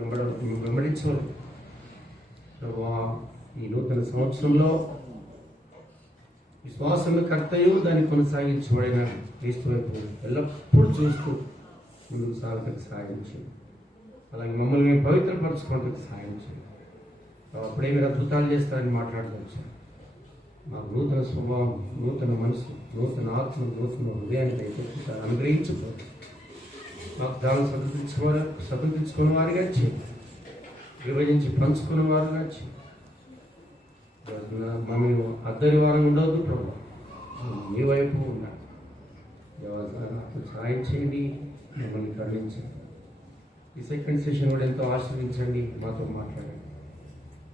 వెంబడించవద్దు. ఈ నూతన సంవత్సరంలో విశ్వాసంలో కర్తయు దాన్ని కొనసాగించబడిన క్రీస్తు వైపు ఎల్లప్పుడూ చూస్తూ ముందుకు సాగడానికి సహాయం చేయండి. అలాగే మమ్మల్ని మేము పవిత్రపరచుకోవడానికి సహాయం చేయండి. అప్పుడే మీరు అద్భుతాలు చేస్తారని మాట్లాడవచ్చు. మాకు నూతన స్వభావం, నూతన మనసు, నూతన ఆత్మ, నూతన హృదయాన్ని దయచేసి అనుగ్రహించబోదు. మాకు దాన్ని సదుపించుకున్న వారిగా చేయండి. విభజించి పంచుకున్న వారుగా చేయండి. మమ్మల్ని అద్దరి వారం ఉండవద్దు ప్రభు, మీ వైపు ఉండాలి. సహాయం చేయండి, మమ్మల్ని కరుణించండి. ఈ సెకండ్ సెషన్ కూడా ఎంతో ఆశ్రయించండి, మాతో మాట్లాడండి.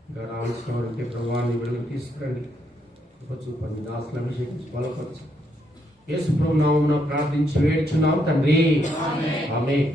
ఇంకా రావాల్సిన వారికి ప్రభావాన్ని వెలుగు తీసుకురండి. చూపండి, దాసులు అభిషేకించి బలపరచు. యేసు ప్రభు నామమున ప్రార్థించి వేడుచున్నాము తండ్రి, ఆమేన్.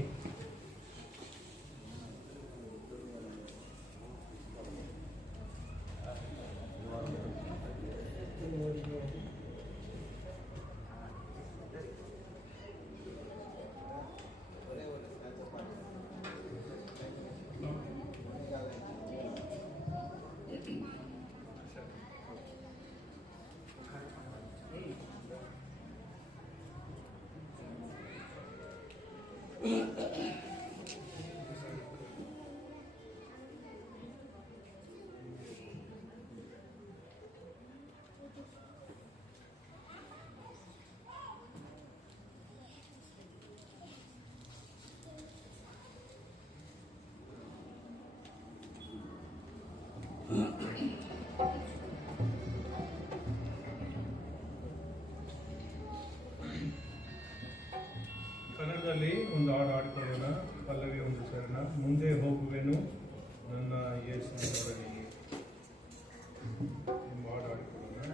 ಕನ್ನಡದಲ್ಲಿ ಒಂದು ಹಾಡು ಹಾಡ್ಕೊಳ್ಳೋಣ. ಪಲ್ಲವಿ ಒಂದು ಚರಣ. ಮುಂದೆ ಹೋಗುವೆನು ನನ್ನ ಯೇಸುವಿನೊಡನೆಯೇ ಎಂಬ ಹಾಡು ಹಾಡ್ಕೊಳ್ಳೋಣ.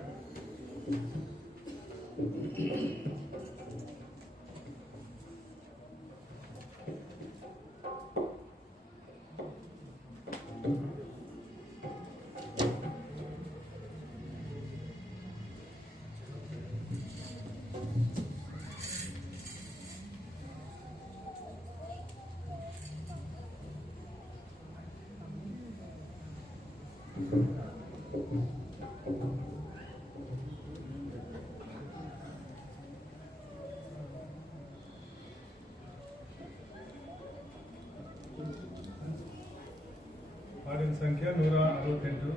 ಹಾಡಿನ ಸಂಖ್ಯೆ 168.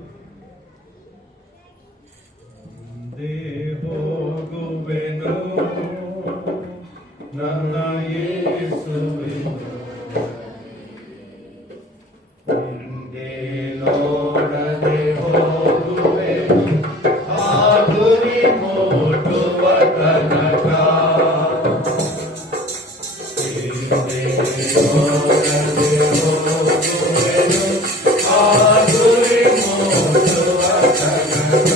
ಮುಂದೆ ಹೋಗುವೆನು ನನ್ನ ಯೇಸುವಿನ ಹಿಂದೆ ನೋಡದೆ ಹೋಗುವೆನು ಆ ಗುರಿ ಮುಟ್ಟುವ ತನಕ. ಹಿಂದೆ ನೋಡದೆ ಹೋಗುವೆನು ಆ ಗುರಿ ಮುಟ್ಟುವ ತನಕ.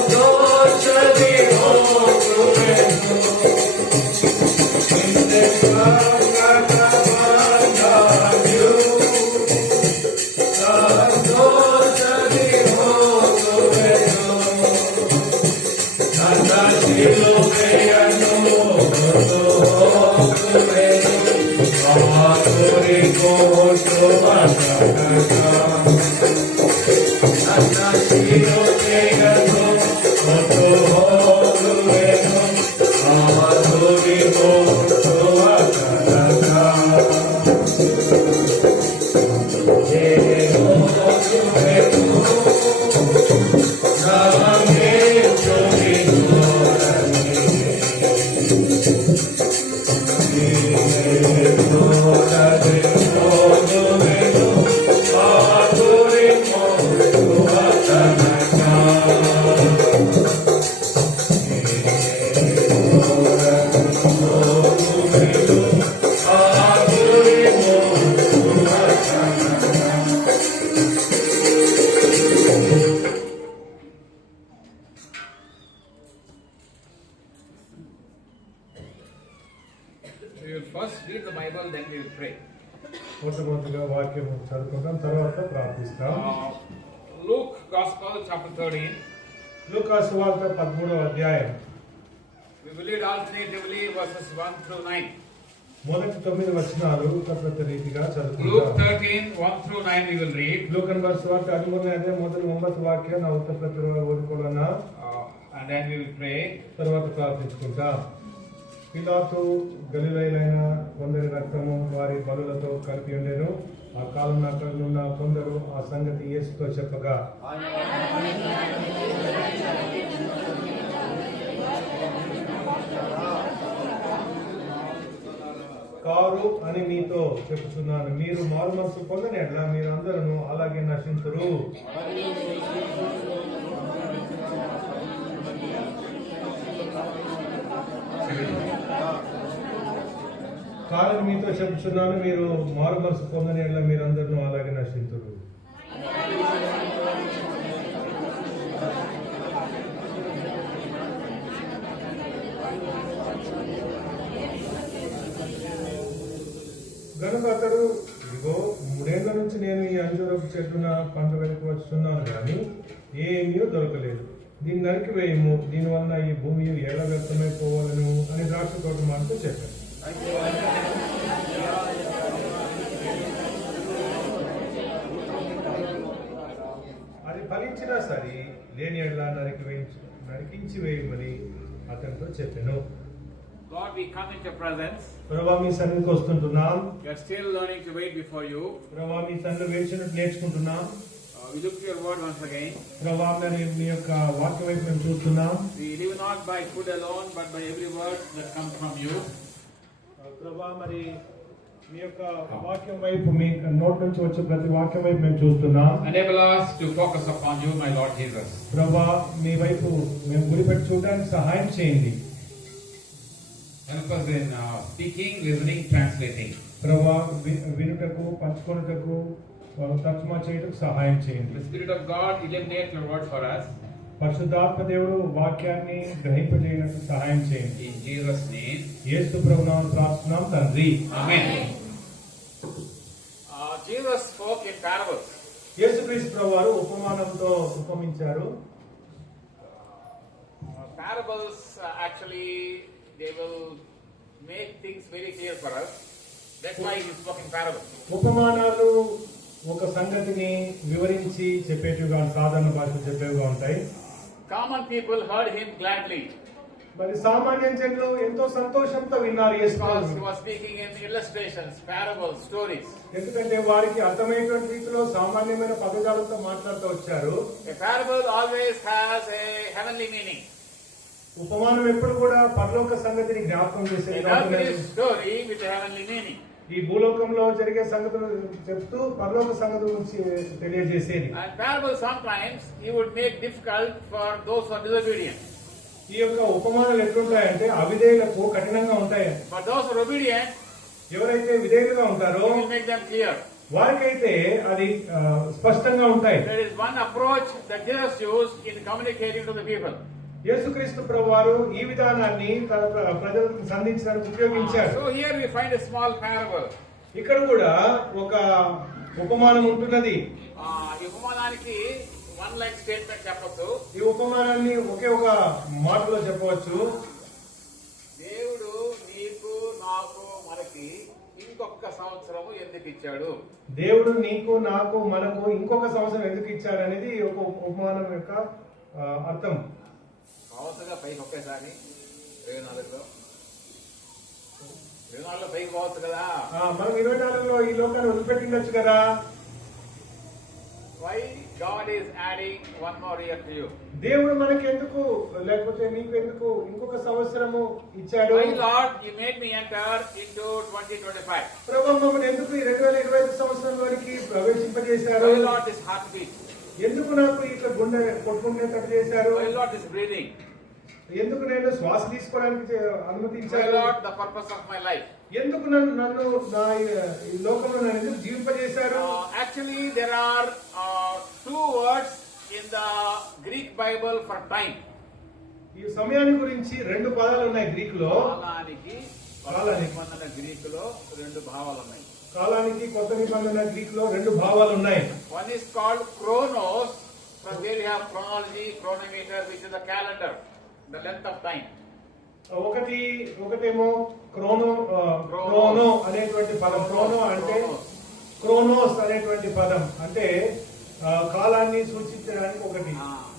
ಸಂತೋಷದಿ ಹೋಗುವೆನು ಹಿಂದೆ ಸಂತೋಷದಿ ಹೋಗುವೆನು ನನ್ನ ಶಿಲುಬೆಯನ್ನು ಹೊತ್ತು ಹೋಗುವೆನು ಆ ಗುರಿ ಮುಟ್ಟುವ ತನಕ. ನನ್ನ ಶಿಲುಬೆಯನ್ನು ಹೊತ್ತು ಹೋಗುವೆನು ಆ ಗುರಿ ಮುಟ್ಟುವ ತನಕ. We will first read the Bible, then we will pray. మొట్టమొదటిగా వాక్యం చదువుకుంటాం, తర్వాత ప్రార్థిస్తాం. Luke Gospel, chapter 13. లూకా సువార్త 13వ అధ్యాయం. We will read alternatively verses 1 through 9. మొదటి 9 వచనాలు ఉత్తరప్రత రీతిగా Luke చదువుకుందాం. 13, 1 through 9 we will read. ಲೂಕನ್ ಬರೆಸುವಾರ್ತೆ 13ನೇ ಅಧ್ಯಾಯ ಮೊದಲ 9 ವಾಕ್ಯ ನಾವು ಉತ್ತರಪ್ರತ ಓದಿಕೊಳ್ಳೋಣ. And then we will pray. తర్వాత ప్రార్థించుకుంటాం. పిలాతు గలిలయులైన కొందరి రక్తము వారి బలులతో కలిపి ఉండెను. ఆ కాలం అక్కడున్న కొందరు ఆ సంగతి యేసుతో చెప్పగా, కారు అని మీతో చెప్పుచున్నాను, మీరు మారు మనసు పొందని ఎట్లా మీరందరూ అలాగే నశించురు. కారణం మీతో చెప్తున్నాను, మీరు మారు మనసు పొందని ఎట్లా మీరందరూ అలాగే నశించురు. కనుక అతడు, ఇదిగో 3 ఏళ్ల నుంచి నేను ఈ అంజూరపు చెట్టున పంట వెనక వస్తున్నాను కానీ ఏమీ దొరకలేదు. దీన్ని నరికి వేయము, దీనివల్ల ఈ భూమి ఎలా వ్యర్థమైపోవాలను అని ద్రాక్ష తోట మాటతో చెప్పాను. అది ఫలించినా సరే లేని ఎడ్ల నరికించి వేయమని అతనితో చెప్పాను. Lord, we come into your presence. ప్రభువా మీ సన్నిధికి వస్తుంటున్నాం. We are still learning to wait before you. ప్రభువా మీ సన్నిధిలో వేచినట్టు నేర్చుకుంటున్నాం. We look to your word once again. ప్రభువా మీ యొక్క వాక్యం వైపు మేము చూస్తున్నాం. We live not by food alone, but by every word that comes from you. ప్రభువా మరి మీ యొక్క వాక్యం వైపు, మీ నోటి నుంచి వచ్చే ప్రతి వాక్యం వైపు మేము చూస్తున్నాం. Enable us to focus upon you, my Lord Jesus. ప్రభువా మీ వైపు మేము గురిపెట్టి చూడడానికి సహాయం చేయండి. Help us in speaking, listening, translating. ప్రభువా వినుటకు, పంచుకొనుటకు, తర్జుమా చేయుటకు సహాయం చేయండి. The Spirit of God illuminate your word for us. పరిశుద్ధాత్మ దేవుడు వాక్యాన్ని గ్రహింపజేయడానికి సహాయం చేయండి. In Jesus' name. యేసు ప్రభు నామమున ప్రార్థిస్తున్నాం తండ్రి. Amen. Jesus spoke in parables. యేసుక్రీస్తు ప్రభువారు ఉపమానంతో ఉపమించారు. Parables actually they will make things very clear for us. That's why he spoke in parables. ఉపమానాలు ఒక సంగతిని వివరించి చెప్పేటివిగా, సాధారణ భాషలో చెప్పేవిగా ఉంటాయి. Common people heard him gladly మరి సామాన్య జనులు ఎంతో సంతోషంతో విన్నారు యేసు because he ప్రభువుని. was speaking in illustrations, parables, stories. ఎందుకంటే వారికి అర్థమయ్యేటువంటి రీతిలో సామాన్యమైన పదజాలంతో మాట్లాడుతూ వచ్చారు. A parable always has a heavenly meaning. ఉపమానం ఎప్పుడు కూడా పరలోక సంగతిని జ్ఞాపకం చేసేది. A earthly story with a heavenly meaning. ఈ భూలోకంలో జరిగే సంగతులు చెప్తూ పరలోక సంగతుల గురించి తెలియజేసేది. And parables sometimes he would make difficult for those who are disobedient. ఈ యొక్క ఉపమానాలు ఎట్లుంటాయంటే అవిధేయులకు కఠినంగా ఉంటాయి. For those who are obedient, ఎవరైతే విధేయులుగా ఉంటారో he will make them clear. వారికైతే అది స్పష్టంగా ఉంటాయి. There is one approach that Jesus used in communicating to the people. యేసుక్రీస్తు ప్రభువారు ఈ విధానాన్ని తన ప్రజలకు సంధించడానికి ఉపయోగించారు. So here we find a small parable. ఇక్కడ కూడా ఒక ఉపమానం ఉంటున్నది. ఈ ఉపమానానికి one line statement చెప్పొచ్చు. ఈ ఉపమానాన్ని ఒకే ఒక మాటలో చెప్పవచ్చు. దేవుడు నీకు నాకు మనకి ఇంకొక సంవత్సరము ఎందుకు ఇచ్చాడు? దేవుడు నీకు నాకు మనకు ఇంకొక సంవత్సరం ఎందుకు ఇచ్చాడు అనేది ఒక ఉపమానం యొక్క అర్థం. సంవత్సరంగా పైకి ఒకేసారి 24లో పైకి పోవచ్చు కదా. మనం 24లో ఈ లోకాన్ని వదిలిపెట్టిండొచ్చు కదా. Why God is adding one more year to you? దేవుడు మనకి ఎందుకు, లేకపోతే నీకు ఎందుకు ఇంకొక సంవత్సరము ఇచ్చాడు? Why Lord you made me enter into 2025? ప్రభువు మమ్మల్ని ఎందుకు ఈ 2025 సంవత్సరం వరకు ప్రవేశింపజేశారు? Why Lord this heartbeat? ఎందుకు నాకు ఇట్లా గుండె కొట్టుకునేటట్టు చేశారు? Why Lord this breathing? ఎందుకు నేను శ్వాస తీసుకోవడానికి Why అనుమతించారు? Lord the purpose of my life? ఎందుకు నన్ను నా ఈ లోకంలో నన్ను ఎందుకు జీవింపజేశారు? Actually there are two words in the Greek Bible for time. ఈ సమయాన్ని గురించి 2 పదాలు ఉన్నాయి గ్రీక్ లో. కాలానికి నిబంధన గ్రీక్ లో 2 భావాలు ఉన్నాయి. కాలానికి కొత్త నిబంధన గ్రీక్ లో 2 భావాలు ఉన్నాయి. One is called chronos, from where you have chronology, chronometer, which is the calendar, the length of time. ఒకటేమో క్రోనో అనేటువంటి పదం. క్రోనో అంటే క్రోనోస్ అనేటువంటి పదం అంటే కాలాన్ని సూచించడానికి ఒకటి.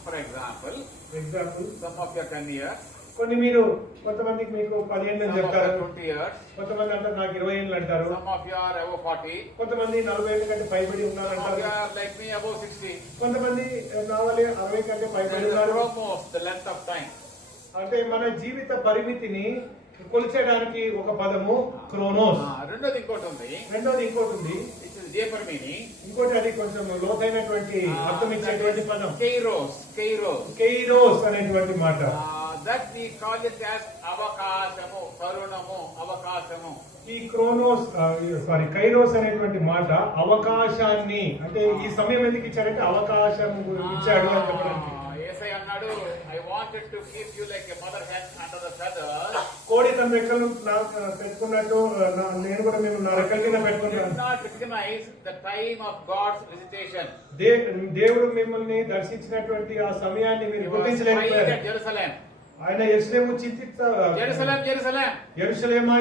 For example, example some of you are 10 years, కొన్ని మీరు కొంతమందికి మీకు 10 ఏళ్ళు some of you చెప్తారు, are 20 years, కొంతమంది అంటారు నాకు 20 ఏళ్ళు అంటారు, some of you are above 40, కొంతమంది 40 ఏళ్ళ కంటే పైబడి some of ఉన్నారంటారు, you are like me above 60. కొంతమంది నావలే 60 కంటే That పైబడి is ఉన్నారు. almost the length of time. అంటే మన జీవిత పరిమితిని కొలిచేయడానికి ఒక పదము క్రోనోస్. రెండోది ఇంకోటి ఉంది, రెండోది ఇంకోటి ఉంది, which is deeper meaning. ఇంకోటి అది కొంచెం లోతైనటువంటి అర్థం ఇచ్చేటువంటి పదం Kairos. కెయిరోస్ అనేటువంటి మాట. That we call it as avakasamu, తరుణము, అవకాశము. ఈ క్రోనోస్ కైరోస్ అనేటువంటి మాట అవకాశాన్ని, అంటే ఈ సమయం ఎందుకు ఇచ్చాడంటే అవకాశం ఇచ్చాడు అని చెప్పడానికి. యేసయ్య అన్నాడు, I wanted to keep you like a mother hen under the feathers. కోడి తన రెక్కలు పెట్టుకున్నట్టు నేను కూడా మేము నా రెక్కల కింద Did పెట్టుకుంటాను. not recognize the time of God's visitation. దేవుడు మిమ్మల్ని దర్శించినటువంటి ఆ సమయాన్ని He మీరు was గుర్తించలేకపోయారు. crying at Jerusalem. ఆయన యెరూషలేము Jerusalem. యెరూషలేమా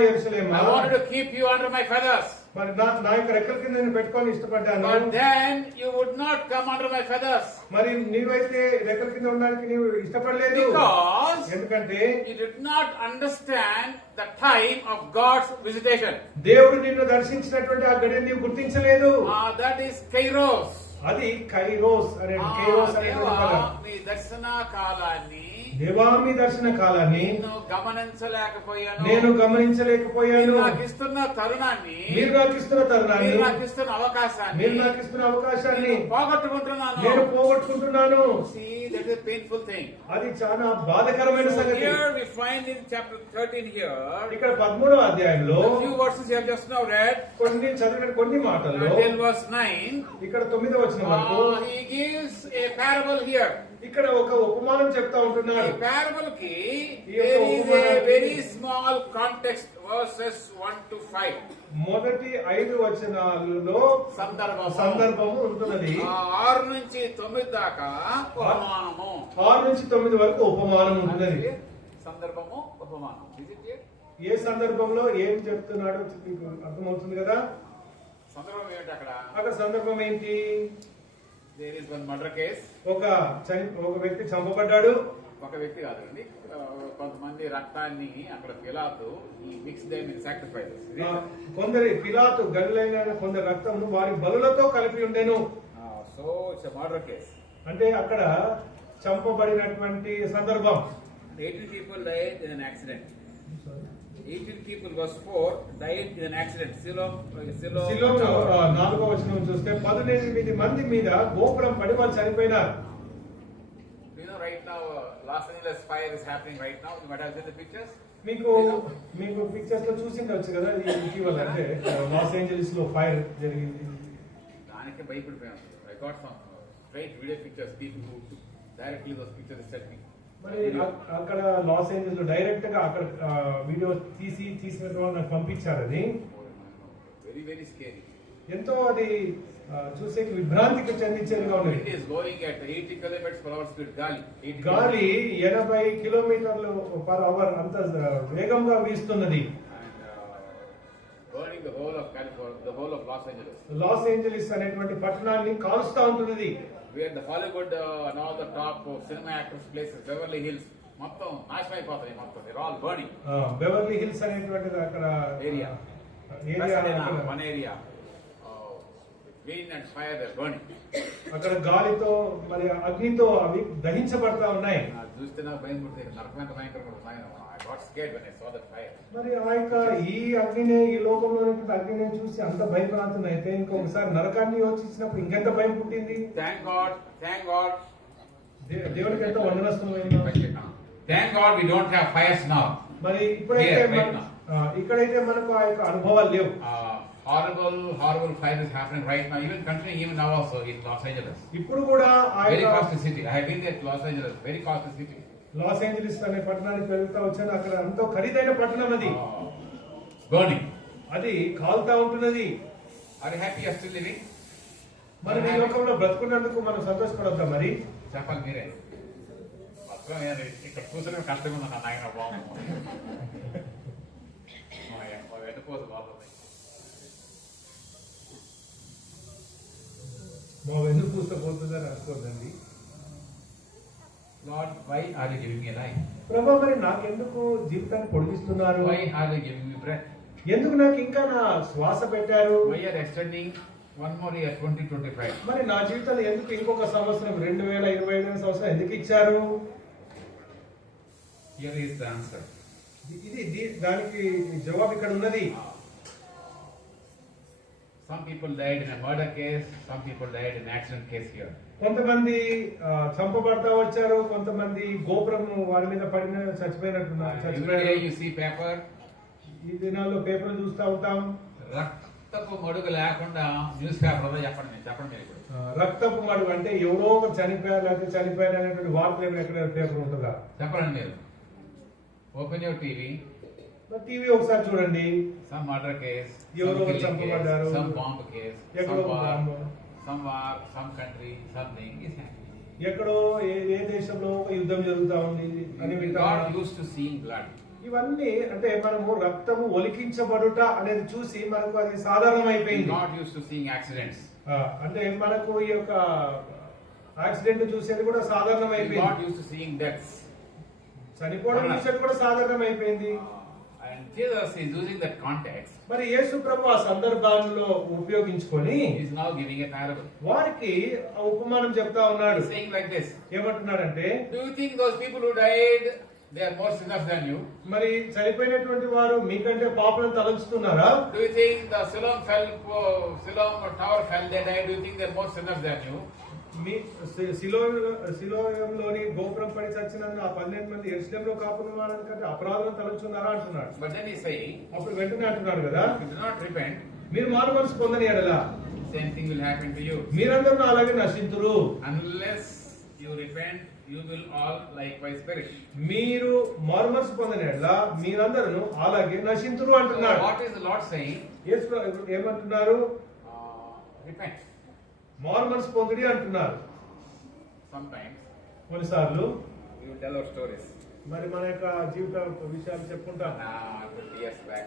I wanted to keep you under my feathers. మరి నా యొక్క రెక్కల కింద నేను పెట్టుకోవాలని ఇష్టపడ్డాను. But then you would not come under my feathers. మరి నీవైతే రెక్కల కింద ఉండడానికి నీవు ఇష్టపడలేదు. Because ఎందుకంటే you did not understand the time of God's visitation. దేవుడు నిన్ను దర్శించినటువంటి ఆ గడియను నీవు గుర్తించలేదు. That is Kairos. అది కైరోస్ అనే కైరోస్ అనేటువంటి పదం. మీ దర్శన కాలాన్ని దేవా మీ దర్శన కాలాన్ని నేను గమనించలేకపోయాను. నేను గమనించలేకపోయాను. మీరు నాకు ఇస్తున్న తరుణాన్ని, మీరు నాకు ఇస్తున్న తరుణాన్ని, మీరు నాకు ఇస్తున్న అవకాశాన్ని, మీరు నాకు ఇస్తున్న అవకాశాన్ని నేను పోగొట్టుకుంటున్నాను. నేను పోగొట్టుకుంటున్నాను. See, that is a painful thing. అది చాలా బాధకరమైన So సంగతి. here we find in chapter 13 here, ఇక్కడ 13వ అధ్యాయంలో the few verses you have just now read, చదివిన కొన్ని మాటల్లో until verse 9, ఇక్కడ 9వ వచనం వరకు he gives a parable here. ఇక్కడ ఒక ఉపమానం చెప్తా ఉంటున్నాడు. ఈ parable కి ఈ యొక్క there is a ఉపమానానికి very small context, verses 1 to 5. మొదటి 5 వచనాలలో సందర్భము ఉంటున్నది. 6 నుంచి 9 దాకా ఉపమానము. 6 నుంచి 9 వరకు ఉపమానం ఉంటున్నది. సందర్భము, ఉపమానం. Is it clear? ఏ సందర్భంలో ఏం చెప్తున్నాడో మీకు అర్థమవుతుంది కదా. సందర్భం ఏంటి అక్కడ? అక్కడ సందర్భం ఏంటి? There is one murder case. ఒక వ్యక్తి చంపబడ్డాడు. ఒక వ్యక్తి కాదండి, కొంతమంది రక్తాన్ని అక్కడ పిలాతు ఈ మిక్స్ దెమ్ ఇన్ సాక్రిఫైసెస్. కొందరి పిలాతు గలిలైన కొందరి రక్తమును వారి బలులతో కలిపి ఉండెను. So it's a murder case. అంటే అక్కడ చంపబడినటువంటి సందర్భం. 18 people died in an accident. 18 people, verse 4, died in an accident. Siloam 4వ వచనం చూస్తే 18 మంది మీద గోపురం పడి వాళ్ళు చనిపోయినారు. You know, right now Los Angeles fire is happening right now. You might have seen the pictures. మీకు పిక్చర్స్ లో చూసిండొచ్చు కదా. ఇటీవల అంటే లాస్ ఏంజలీస్ లో ఫైర్ జరిగింది. దానికి భయపడిపోయాను. I got some straight video pictures. People who took directly those pictures sent me. మరి అక్కడ లాస్ ఏంజల్స్ లో డైరెక్ట్ గా అక్కడ వీడియో తీసిన తర్వాత నాకు పంపించారు. అది వెరీ వెరీ స్కేరీ. ఎంతో అది చూసే విభ్రాంతికి చెందించేదిగా ఉంది. It is going at 80 km/h speed. గాలి 80 km/h అంత వేగంగా వీస్తున్నది. Burning the whole of California, the whole of Los Angeles. Loss Angeles అనేటువంటి పట్టణాన్ని కాలుస్తా ఉంటున్నది. Where the Hollywood and all the top cinema actors places, Beverly Hills, మొత్తం నాశనం అయిపోతాయి. మొత్తం they're all burning. Beverly hills అనేటువంటిది అక్కడ area one area wind and fire, they're burning. అక్కడ గాలితో మరి అగ్నితో అవి దహించబడతా ఉన్నాయి. చూస్తే నాకు భయం పుడుతుంది. నరకమైన భయంకరంగా ఉన్నాయి. I got scared when I saw that fire. మరి ఆ యొక్క ఈ అగ్నిని, ఈ లోకంలో అగ్నిని చూసి అంత భయపడుతుంది. అయితే ఇంకొకసారి నరకాన్ని యోచించినప్పుడు ఇంకెంత భయం పుట్టింది. Thank God. దేవుడికి ఎంతో వందనస్తుమైంది. Thank God we don't have fires now. మరి ఇప్పుడైతే ఇక్కడైతే మనకు ఆ యొక్క అనుభవాలు లేవు. Horrible fire is happening right now, continuing even now also in Los Angeles. ఇప్పుడు కూడా very costly city. I have been there to Los Angeles, very costly city. Loss Angeles అనే పట్టణానికి వెళ్తా వచ్చాను. అక్కడ ఎంతో ఖరీదైన పట్టణం అది. Burning. అది కాలుతా ఉంటున్నది. Are you happy you are still living? మరి ఈ లోకంలో బ్రతుకున్నందుకు మనం సంతోషపడొద్దా? మరి చెప్పాలి మీరే. ఇక్కడ కూర్చొని కష్టంగా ఉందన్న నాయన బాబు. మా ఎందుకు పూసపోతుందని అనుకోదండి. Lord, why are you giving me life? ప్రభా మరి నాకెందుకు జీవితాన్ని పొడిగిస్తున్నారు? Why are you giving me breath? ఎందుకు నాకు ఇంకా నా శ్వాస పెట్టారు? Why are you extending one more year, 2025? మరి నా జీవితంలో ఎందుకు ఇంకొక సంవత్సరం 2025 సంవత్సరం ఎందుకు ఇచ్చారు? Here is the answer. దానికి జవాబు ఇక్కడ ఉన్నది. Some people died in a murder case, some people died in an accident case here. కొంతమంది చంపబడతా వచ్చారు, కొంతమంది గోపురం వారి మీద పడిన చచ్చిపోయినట్టున్నారు. Every day you see paper. ఈ దినాల్లో పేపర్ చూస్తూ ఉంటాం. రక్తపు మడుగు లేకుండా న్యూస్ పేపర్ చెప్పండి మీరు ఇప్పుడు. రక్తపు మడుగు అంటే ఎవరో ఒకరు చనిపోయారు లేకపోతే చనిపోయారు అనేటువంటి వార్తలు ఎక్కడ పేపర్ ఉంటుందా? చెప్పండి మీరు. Open your TV. టీవీ ఒకసారి చూడండి. సమ్ మర్డర్ కేస్, ఎవరో చంపబడ్డారు, సమ్ బాంబ్ కేస్, ఎక్కడో some war, some country, something is happening. ఎక్కడో ఏ దేశంలో ఒక యుద్ధం జరుగుతా ఉంది అని God used to seeing blood. ఇవన్నీ అంటే మనము రక్తము ఒలికించబడుట అనేది చూసి మనకు అది సాధారణం అయిపోయింది. God used to seeing accidents. అంటే మనకు ఈ యొక్క యాక్సిడెంట్ చూసేది కూడా సాధారణం అయిపోయింది. God used to seeing deaths. చనిపోవడం చూసేది కూడా సాధారణం అయిపోయింది. And Jesus is using that context. మరి యేసు ప్రభు ఆ సందర్భాల్లో ఉపయోగించుకొని He is now giving a parable. వారికి ఆ ఉపమానం చెప్తా ఉన్నాడు. He is saying like this. ఏమంటున్నాడంటే, Do you think those people who died, they are more sinners than you? మరి చనిపోయినటువంటి వారు మీకంటే పాపులను తలంచుతున్నారా? Do you think the Siloam tower fell, they died? Do you think they are more sinners than you? మీ సిలోయంలోని గోపురం పడి చచ్చిన ఆ 12 మంది యెరూషలేములో కాపురం వాళ్ళకంటే అపరాధం తలంచున్నారా అంటున్నాడు. But then he is saying, అప్పుడు వెంటనే అంటున్నాడు కదా, if you do not repent, మీరు మారు మనసు పొందని ఎడల same thing will happen to you. మీరందరూ అలాగే నశింతురు. Unless you repent, you will all likewise perish. మీరు మారు మనసు పొందని ఎడల మీరందరూ అలాగే నశింతురు So అంటున్నాడు. what is the Lord saying? యేసు ఏమంటున్నారు? Repent. మారు మనసు పొందుడి అంటున్నారు. Sometimes కొన్నిసార్లు we will tell our stories. మరి మన యొక్క జీవిత విషయాలు చెప్పుకుంటాం. 20 years back,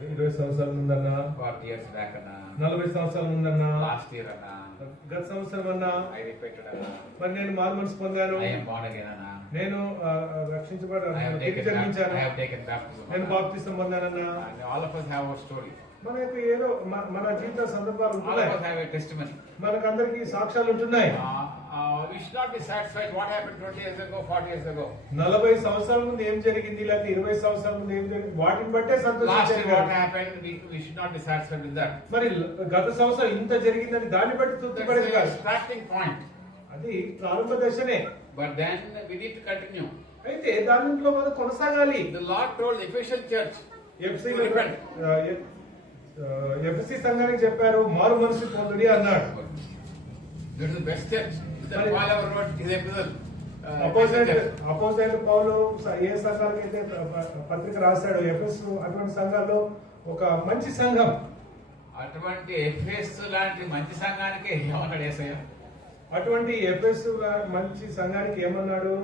20 సంవత్సరాల ముందన్నా, 40 years back, 40 సంవత్సరాల ముందన్నా, last year, గత సంవత్సరం అన్నా, I repented, మరి నేను మారు మనసు పొందాను, I am born again, నేను I రక్షించబడ్డాను, have తిరిగి జన్మించాను, taken baptism. నేను బాప్తిసం పొందానన్నా. And all of us have our story. మనకు ఏదో మన జీవిత సందర్భాలు All of ఉంటున్నాయి. us have a testimony. మనకందరికి సాక్ష్యాలు ఉంటున్నాయి. We should not be satisfied what happened 20 years ago, 40 years ago. 40 సంవత్సరాల ముందు ఏం జరిగింది లేకపోతే 20 సంవత్సరాల ముందు ఏం జరిగింది వాటిని బట్టే Last year what సంతోషించాలి. happened, we should not be satisfied with that. మరి గత సంవత్సరం ఇంత జరిగిందని దాన్ని బట్టి తృప్తి That's పడేది the కాదు. starting point. అది ప్రారంభ దశనే. But then we need to continue. అయితే దాంట్లో మనం కొనసాగాలి. The Lord told the Ephesian church FC to repent. FC సంఘానికి చెప్పారు మారు మనసు పొందుడి అన్నాడు. That is the best church. That Paul ever wrote his epistle. Apostle Paul ఏ సంఘానికి అయితే పత్రిక రాశాడు ఎఫెస్ అటువంటి సంఘాల్లో ఒక మంచి సంఘం. అటువంటి ఎఫెస్ లాంటి మంచి సంఘానికి ఏమన్నాడు యేసయ్య? అటువంటి ఎఫెస్ మంచి సంఘానికి ఏమన్నాడు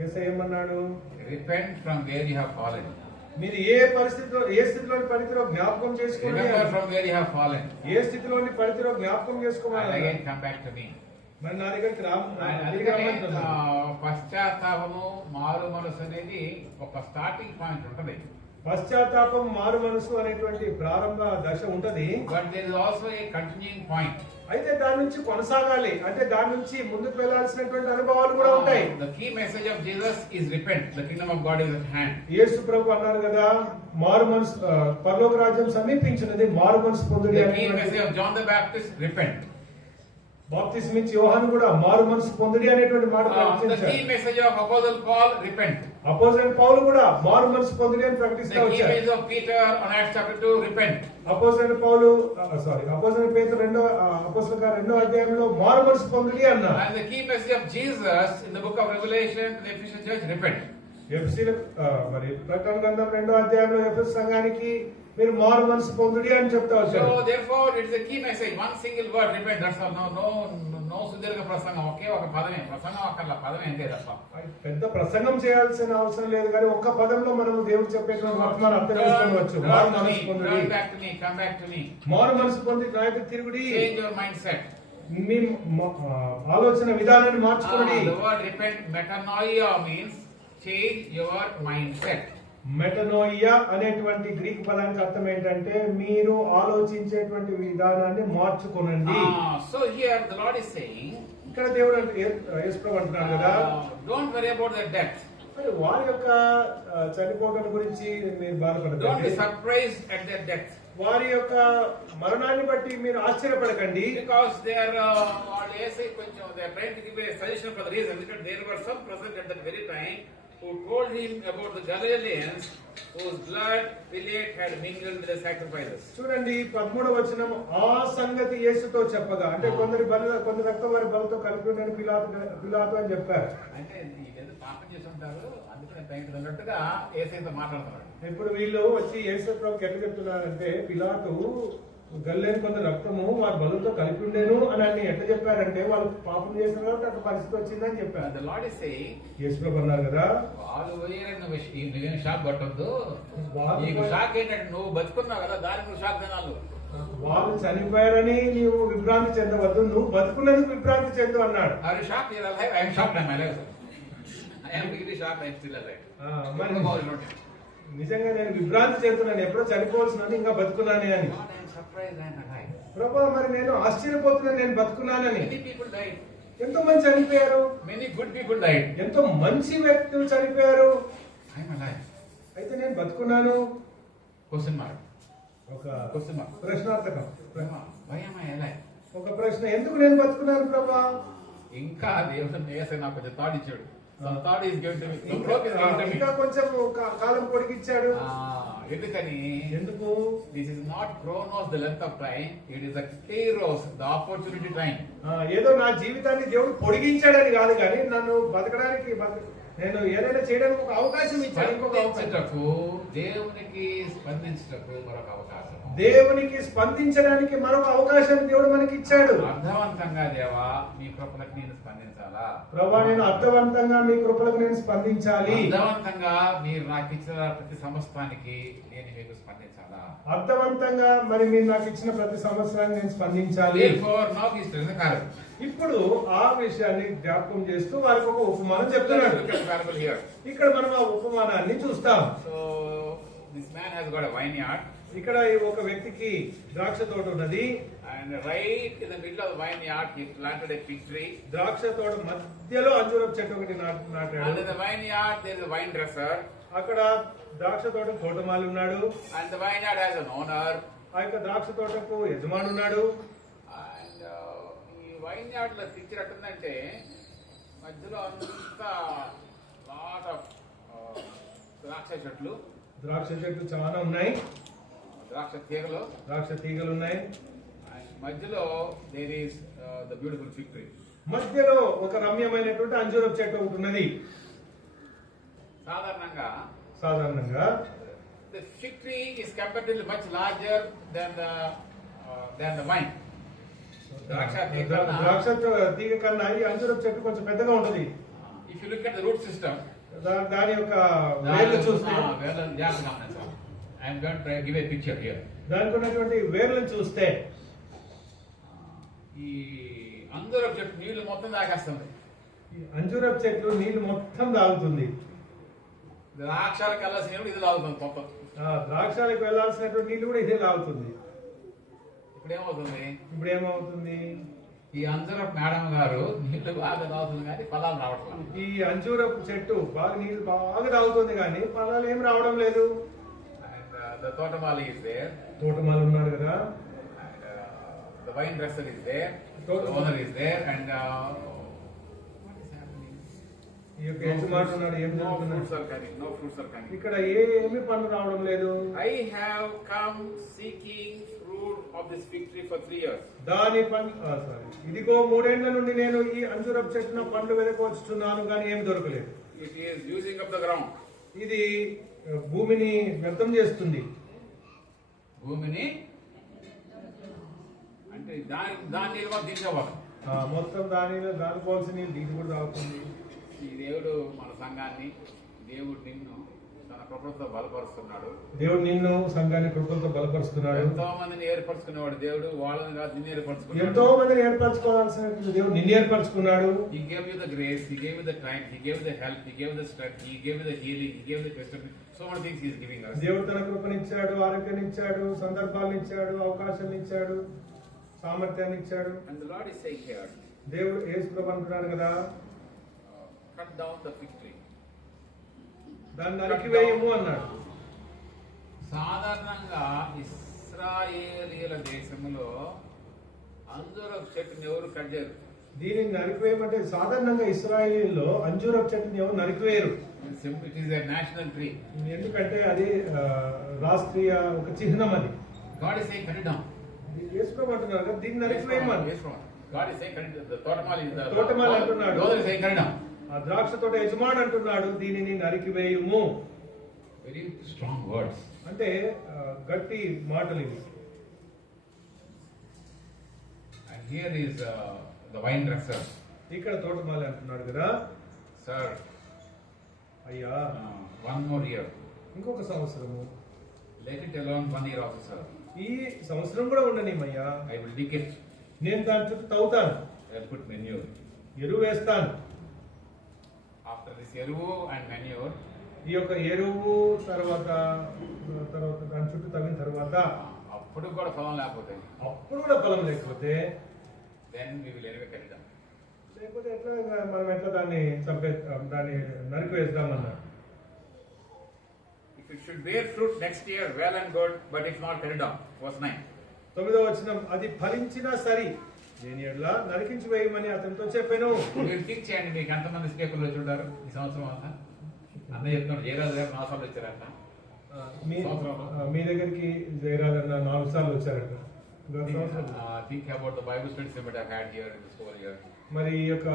యేసయ్య? ఏమన్నాడు? Repent from where you have fallen. మీరు ఏ పరిస్థితిలో ఏ స్థితిలోని పడితిరో జ్ఞాపకం చేసుకోండి. Remember from where you have fallen. ఏ స్థితిలోని పడితిరో జ్ఞాపకం And చేసుకోవాలి. again come back to me. మరి నా దగ్గరికి అందుకనే పశ్చాత్తాపము మారు మనసు అనేది ఒక స్టార్టింగ్ పాయింట్ ఉంటది. పశ్చాత్తాపం మారు మనసు అనేటువంటి ప్రారంభ దశ ఉంటది. But there is also a continuing point. అయితే దాని నుంచి కొనసాగాలి అంటే దాని నుంచి ముందుకు వెళ్లాల్సినటువంటి అనుభవాలు కూడా ఉంటాయి. The key message of Jesus is repent. The kingdom of God is at hand. యేసు ప్రభు అన్నారు కదా మారు మనసు పరలోక రాజ్యం సమీపించినది మారు మనసు పొందుడి The key అని. message of John the Baptist, repent. బాప్తిస్మ ఇచ్చి యోహాను కూడా మారు మనసు పొందుడి అనేటువంటి మాట The ప్రకటించారు. key message of Apostle Paul, repent. Apostle Paul కూడా మారు మనసు పొందుడి అని The ప్రకటిస్తూ key వచ్చారు. message of Peter on Acts chapter 2, repent. Opposite పేతురు 2వ అధ్యాయంలో మారు మనసు పొందుడి అన్నారు. And the key message of Jesus in the book of Revelation to the Ephesian church, repent. మరి ప్రకటన గ్రంథం 2వ అధ్యాయంలో ఎఫెసు సంఘానికి మీరు మారు మనసు పొందుడి అని చెప్తా వచ్చారు. So therefore it is a key message, one single word, repent. That's all. No సుదీర్ఘ ప్రసంగం, ఒకే ఒక పదమే ప్రసంగం, అక్కడ పదమే అంతే తప్ప. పెద్ద ప్రసంగం చేయాల్సిన అవసరం లేదు కానీ ఒక్క పదంలో మనం దేవుడు చెప్పేటువంటి వర్తమానం అర్థం చేసుకోవచ్చు. మారు మనసు పొందుడి. Come back to me. మారు మనసు పొంది నాయకు తిరుగుడి. Change your mindset. మీ ఆలోచన విధానాన్ని మార్చుకోండి. The word repent, metanoia, means change your mindset. మెటనోయియా అనేటువంటి గ్రీక్ పదానికి అర్థం ఏంటంటే మీరు ఆలోచించేటువంటి విధానాన్ని మార్చుకోనండి. So here the Lord is saying, ఇక్కడ దేవుడు అంటే యేసు ప్రభు అంటున్నాడు కదా, don't worry about their death. మరి వారి యొక్క చనిపోవడం గురించి మీరు Don't be బాధపడకండి. surprised at their death. వారి యొక్క మరణాన్ని బట్టి మీరు ఆశ్చర్యపడకండి. Because they are trying to give a suggestion for the reason because there were some present at that very time who told him about the Galileans whose blood Pilate had mingled with the sacrifices. చూడండి 13వ వచనం, ఆ సంగతి యేసుతో చెప్పగా, అంటే కొందరి రక్తం వారి బలితో కలిపి ఉందని పిలాతు అని చెప్పారు. అంటే ఇదేదో పాపం చేసి ఉంటారు, అందుకని భయంకరంగా ఉన్నట్టుగా యేసయ్యతో మాట్లాడుతున్నాడు. ఇప్పుడు వీళ్ళు వచ్చి యేసు ప్రభుకి ఎట్లా చెప్తున్నారంటే, పిలాతు గల్లేని కొంత రక్తము వారి బలుతో కలిపి ఉండేను అని ఎట్లా చెప్పారంటే, వాళ్ళు పాపం చేసిన కాబట్టి అట్లా పరిస్థితి వచ్చిందని చెప్పారు. The Lord is saying, యేసు ప్రభు అన్నారు కదా, వాళ్ళు పోయారని నువ్వేం షాక్ పట్టొద్దు. నీకు షాక్ ఏంటంటే నువ్వు బతుకున్నావు కదా, దానికి నువ్వు షాక్ తినాలి. వాళ్ళు చనిపోయారని నీవు విభ్రాంతి చెందవద్దు, నువ్వు బతుకున్నందుకు విభ్రాంతి చెందు అన్నాడు. Are you shocked? You're alive? I am shocked. I'm alive. I am really shocked. I'm still alive. మరి నిజంగా నేను విభ్రాంతి చెందుతున్నాను, ఎప్పుడో చనిపోవాల్సిన ఇంకా బతుకున్నానే అని. God, I am surprised. I am alive. ప్రభా మరి నేను ఆశ్చర్యపోతున్నాను, నేను బతుకున్నానని. Many people died. ఎంతో మంది చనిపోయారు, Many good people died. ఎంతో మంచి వ్యక్తులు చనిపోయారు, I am alive. అయితే నేను బతుకున్నాను. Question mark. ఒక Question mark. ప్రశ్నార్థకం, Why am I alive? ఒక ప్రశ్న, ఎందుకు నేను బతుకున్నాను ప్రభా? ఇంకా దేవుడు యేసయ్య నాకు కొంచెం థాట్ ఇచ్చాడు. Some thought is given to me. Some hope is given to me. ఇంకా కొంచెం కాలం పొడిగిచ్చాడు. ఎందుకని? ఎందుకు? This is not chronos, the length of time. It is the kairos, the opportunity time. ఏదో నా జీవితాన్ని దేవుడు పొడిగించాడని కాదు, కానీ నన్ను బతకడానికి నేను ఏదైనా చేయడానికి ఒక అవకాశం ఇచ్చాడు. ఇంకొక అవకాశం, దేవునికి స్పందించటకు మరొక అవకాశం, దేవునికి స్పందించడానికి మరొక అవకాశం దేవుడు మనకి ఇచ్చాడు. అర్థవంతంగా దేవా మీ కృపలకు నేను స్పందించాలా ప్రభా, నేను అర్థవంతంగా మీ కృపలకు నేను స్పందించాలి. అర్థవంతంగా మీరు నాకు ఇచ్చిన ప్రతి సంవత్సరానికి నేను మీకు స్పందించాలా. అర్థవంతంగా మరి మీరు నాకు ఇచ్చిన ప్రతి సంవత్సరాన్ని నేను స్పందించాలి. ఇప్పుడు ఆ విషయాన్ని జ్ఞాపకం చేస్తూ వారికి ఒక ఉపమానం చెప్తున్నాడు. ఇక్కడ మనం ఆ ఉపమానాన్ని చూస్తాం. This man has got a vineyard. ఇక్కడ ఒక వ్యక్తికి ద్రాక్ష తోట ఉన్నది. And right in the middle of the vineyard he planted a fig tree. ద్రాక్ష తోట మధ్యలో అంజూరపు చెట్టు ఒకటి నాటాడు. And in the vineyard there is a vine dresser. అక్కడ ద్రాక్ష తోట తోటమాలి ఉన్నాడు. And the vineyard has an owner. ఆ యొక్క ద్రాక్ష తోటకు యజమాని ఉన్నాడు. And ఈ vineyard లో పిక్చర్ ఎట్టుందంటే మధ్యలో అంతా లాట్ ఆఫ్ ద్రాక్ష చెట్లు, ద్రాక్ష చెట్లు చాలా ఉన్నాయి, ద్రాక్ష తీగలు ఉన్నాయి. మధ్యలో there is the beautiful fig tree. మధ్యలో ఒక రమ్యమైనటువంటి అంజూరపు చెట్టు ఒకటి ఉన్నది. సాధారణంగా the fig tree is comparatively much larger than the vine. ద్రాక్ష తీగ కన్నా ఈ అంజూరపు చెట్టు కొంచెం పెద్దగా ఉంటది. If you look at the root system, దాని యొక్క వేర్లు చూస్తే, I am going to give a picture here. దానికి ఉన్నటువంటి వేర్లను చూస్తే ఈ అంజూరపు చెట్టు నీళ్లు మొత్తం తాగేస్తుంది. ఈ అంజూరపు చెట్టు నీళ్లు మొత్తం తాగుతుంది. ద్రాక్షాలకు వెళ్ళాల్సిన ఇది లాగుతుంది మొత్తం. ద్రాక్షాలకు వెళ్ళాల్సినటువంటి నీళ్లు కూడా ఇదే లాగుతుంది. ఇప్పుడు ఏమవుతుంది? ఈ అంజూరపు మేడం గారు నీళ్లు బాగా తాగుతుంది కానీ ఫలాలు రావట్లేదు. ఈ అంజూరపు చెట్టు బాగా నీళ్లు బాగా తాగుతుంది కానీ ఫలాలు ఏం రావడం లేదు. తోటమాలి is there. తోటమాలి ఉన్నారు కదా. The vine dresser is there. The owner is there. And what is happening? ఈ యొక్క యజమాని ఉన్నాడు. ఏం జరుగుతుంది? No fruits are coming. ఇక్కడ ఏమి పండు రావడం లేదు. I have come seeking fruit of this fig tree for 3 years. ఇదిగో 3 ఏళ్ల నుండి నేను ఈ అంజూరపు చెట్టున పండ్లు వెదకొచ్చుచున్నాను కానీ ఏమి దొరకలేదు. It is using up the ground. ఇది భూమిని వ్యర్థం చేస్తుంది. భూమిని అంటే దాని దించవాలి మొత్తం దానికోవాల్సిన నీళ్ళు దీన్ని కూడా తాగుతుంది. ఈ దేవుడు మన సంఘాన్ని, దేవుడు నిన్ను తన కృపలతో బలపరుస్తున్నాడు. దేవుడు నిన్ను సంఘాన్ని కృపలతో బలపరుస్తున్నాడు. ఎంతో మందిని ఏర్పరచుకునేవాడు దేవుడు, వాళ్ళని కాదు నిన్ను ఏర్పరచుకున్నాడు. ఎంతో మందిని ఏర్పరచుకోవాల్సిన దేవుడు నిన్ను ఏర్పరచుకున్నాడు. He gave you the grace, he gave you the time, he gave you the help, he gave you the strength, he gave you the healing, he gave you the testimony. So many things he is giving us. దేవుడు తన కృపనిచ్చాడు, ఆరోగ్యాన్ని ఇచ్చాడు, సందర్భాలను ఇచ్చాడు, అవకాశాలను ఇచ్చాడు, సామర్థ్యాన్ని ఇచ్చాడు. And the Lord is saying here, దేవుడు యేసు ప్రభు అంటున్నాడు కదా, cut down the fig tree. దాన్ని నరికివేయము అన్నాడు. సాధారణంగా ఇశ్రాయేలీయుల దేశంలో అంజూరపు చెట్టుని ఎవరు కట్ చేయరు. దీనిని నరికివేయమంటే సాధారణంగా ఇశ్రాయేలీయుల్లో అంజూరపు చెట్టుని ఎవరు నరికివేయరు. It is a national tree. ఎందుకంటే అది రాష్ట్రీయ ఒక చిహ్నం. అది God is saying cut it down. యేసు ప్రభు అంటున్నారు కదా, దీన్ని నరికివేయమని. Yes, Lord. God is saying cut it down. The తోటమాలి is the తోటమాలి అంటున్నాడు. Lord is saying cut it down. ఆ ద్రాక్ష తోట యజమాని అంటున్నాడు, దీనిని నరికివేయుము. Very strong words. అంటే గట్టి మాటలు ఇవి. And here is the vine dresser. ఇక్కడ తోటమాలి అంటున్నాడు కదా, Sir, అయ్యా one more year. ఇంకొక సంవత్సరము, Let it alone 1 year also, sir. ఈ సంవత్సరం కూడా ఉండనిమయ్యా, I will dig it. నేను దాని చుట్టూ తవ్వుతాను, I will put manure. ఎరువు వేస్తాను. After this eruvu and manure, ఈ యొక్క ఎరువు తర్వాత దాని చుట్టూ తవ్విన తర్వాత అప్పుడు కూడా ఫలం లేకపోతే, అప్పుడు కూడా ఫలం లేకపోతే, then we will anyway cut it down. లేకపోతే ఎట్లా మనం ఎట్లా దాన్ని దాన్ని నరికివేద్దామన్నారు. If it should bear fruit next year, well and good, but if not, cut it down. Verse 9. 9వ వచనం, అది ఫలించినా సరి, నేను ఎట్లా నరికించి వేయమని అతనితో చెప్పాను. మీరు థింక్ చేయండి, మీకు ఎంతమంది స్పీకర్లు వచ్చి ఉంటారు ఈ సంవత్సరం అంతా? అన్న చెప్తున్నాడు, జయరాజు గారు 4 సార్లు వచ్చారంట. మీ దగ్గరికి జయరాజన్న 4 సార్లు వచ్చారంట. Think about the Bible studies you might have had here in this whole year. మరి ఈ యొక్క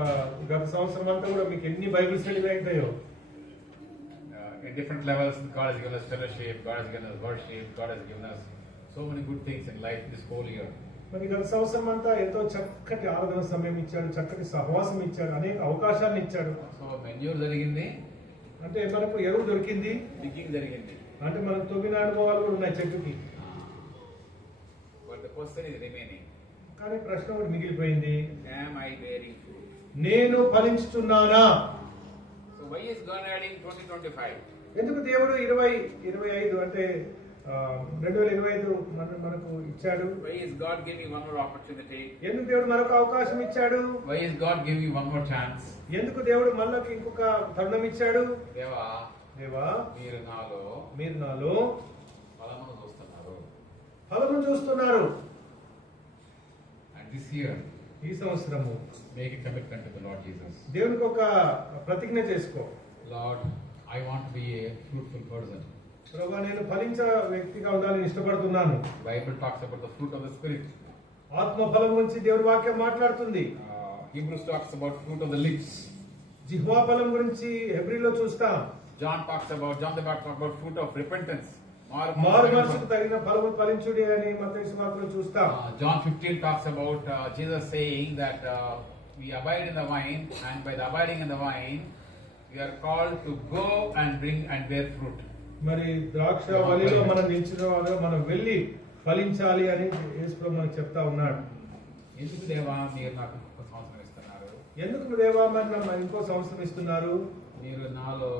గత సంవత్సరం అంతా కూడా మీకు ఎన్ని బైబిల్ స్టడీలు ఉంటాయో. In different levels, God has given us fellowship, God has given us worship, God has given us so many good things in life this whole year. మరి గత సంవత్సరం అంతా ఎంతో చక్కటి ఆరాధన సమయం ఇచ్చాడు, చక్కటి సహవాసం ఇచ్చాడు, అనేక అవకాశాలను ఇచ్చాడు. సో మెన్యూర్ జరిగింది, అంటే మనకు ఎరువు దొరికింది, డిగ్గింగ్ జరిగింది, అంటే మనకు తొమ్మిది అనుభవాలు కూడా ఉన్నాయి చెట్టుకి. But the question is remaining. కానీ ప్రశ్న ఒకటి మిగిలిపోయింది, am I bearing fruit? నేను ఫలించుతున్నానా? So why is God adding 2025? ఎందుకు దేవుడు 2025 అంటే 2025 మనకు ఇచ్చాడు? Why is God giving one more opportunity? ఎందుకు దేవుడు మరొక అవకాశం ఇచ్చాడు? Why is God giving you one more chance? ఎందుకు దేవుడు మళ్ళీ ఇంకొక తరుణం ఇచ్చాడు? దేవా, మీరు నాలో ఫలమును చూస్తున్నారు. ఫలము చూస్తున్నారు. And this year, ఈ సంవత్సరము make a commitment to the Lord Jesus. దేవునికి ఒక ప్రతిజ్ఞ చేసుకో. Lord, I want to be a fruitful person. ప్రభువా, నేను ఫలించే వ్యక్తిగా ఉండాలని ఇష్టపడుతున్నాను. Bible talks about the fruit of the Spirit. ఆత్మ ఫలం గురించి దేవుడి వాక్యం మాట్లాడుతుంది. Hebrews talks about fruit of the lips. జిహ్వా ఫలం గురించి హెబ్రీలో చూస్తాం. John the Baptist talks about fruit of repentance. మారు మనసుకు తగిన ఫలము ఫలించుడి అని మత్తయి సువార్తలో చూస్తాం. John 15 talks about Jesus saying that we abide in the vine, and by the abiding in the vine we are called to go and bring and bear fruit. మరి ద్రాక్ష వలిలో మనం నిలిచిన వారు మనం వెళ్ళి ఫలించాలి అని యేసుప్రభు మనకు చెప్తా ఉన్నాడు. ఎందుకు దేవా మీరు నాకు ఇంకో సంవత్సరం ఇస్తున్నారు? ఎందుకు దేవా మరి నాకు ఇంకో సంవత్సరం ఇస్తున్నారు? మీరు నాలో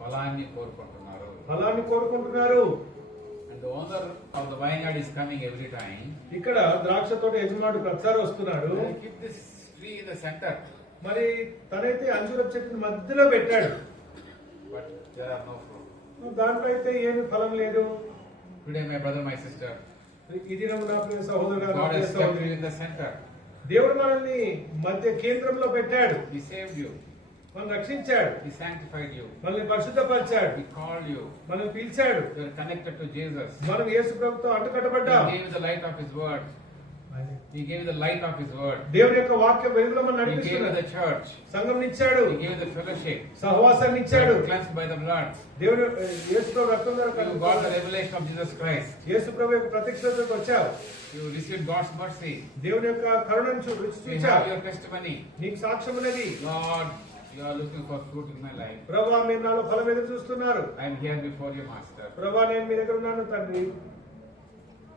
ఫలాన్ని కోరుకుంటున్నారు. And the owner of the vineyard is coming every time. ఇక్కడ ద్రాక్ష తోట యజమానుడు ప్రతిసారి వస్తున్నాడు. Keep this tree in the center. మరి తనైతే అంజూరపు చెట్టుని మధ్యలో పెట్టాడు. But there are no fruit. దాంట్లో అయితే ఏమి ఫలం లేదు. Today, my brother, my sister, ఇది నా ప్రియ సహోదరుడా, God has kept you in the center. దేవుడు మనల్ని మధ్య కేంద్రంలో పెట్టాడు. He saved you. మనల్ని రక్షించాడు. He sanctified you. మనల్ని పరిశుద్ధపరిచాడు. He called you. మనల్ని పిలిచాడు. You are connected to Jesus. మనం యేసు ప్రభుతో అంటుకట్టబడ్డాం. He gave you the light of His word. He gave you the light of His word. దేవుని యొక్క వాక్య వెలుగులో మనం He gave you నడిపిస్తున్నాడు. the church. సంఘం ఇచ్చాడు. He gave you the fellowship. సహవాసాన్ని ఇచ్చాడు. Cleansed by the blood. దేవుడు యేసు ప్రభు రక్తం ద్వారా You got the revelation of Jesus Christ. యేసు ప్రభు యొక్క ప్రత్యక్షతకు వచ్చావు. You received God's mercy. దేవుని యొక్క కరుణను రుచి You చూచావు. have your testimony. నీకు సాక్ష్యం ఉన్నది. Lord, You are looking for fruit in my life. ప్రభువా మీరు నాలో ఫలం ఎదురు చూస్తున్నారు. I am here before you, Master. ప్రభువా నేను మీ దగ్గర ఉన్నాను తండ్రి.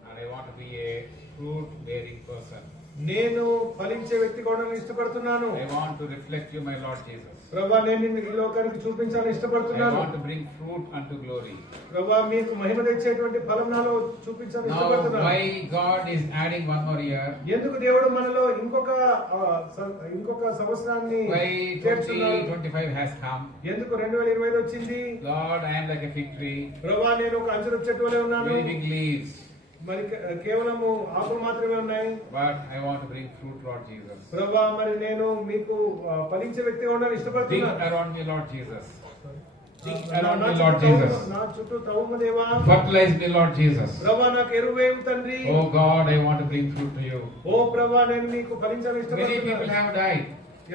And I want to be a fruit bearing person. నేను ఫలించే వ్యక్తి కూడా ఇష్టపడుతున్నాను. I want to reflect you, my Lord Jesus. ప్రభువా నేను నిన్ను ఈ లోకానికి చూపించాలని I ఇష్టపడుతున్నాను. want to bring fruit unto glory. ప్రభువా మీకు మహిమ తెచ్చేటువంటి ఫలం నాలో చూపించాలని Now, ఇష్టపడుతున్నాను. why God is adding one more year? ఎందుకు దేవుడు మనలో ఇంకొక సంవత్సరాన్ని Why చేర్చున్నాడు? 2025 has come? ఎందుకు 2025 వచ్చింది? Lord, I am like a fig tree, ప్రభువా నేను ఒక అంజూరపు చెట్టు వలె ఉన్నాను. very big leaves, మరి కేవలము ఆకులు మాత్రమే ఉన్నాయి. but I want to bring fruit, Lord Jesus. ప్రభువా మరి నేను మీకు ఫలించే వ్యక్తిగా ఉండాలని Think ఇష్టపడుతున్నాను. around me, Lord Jesus. Think నా around me, చుట్టూ Lord Jesus. నా చుట్టూ తవ్వుము దేవా. Fertilize me, Lord Jesus. ప్రభువా నాకు ఎరువేవు తండ్రి. Oh God, I want to bring fruit to you. ఓ ప్రభువా నేను మీకు ఫలించాలని Many people ఇష్టపడుతున్నాను. have died.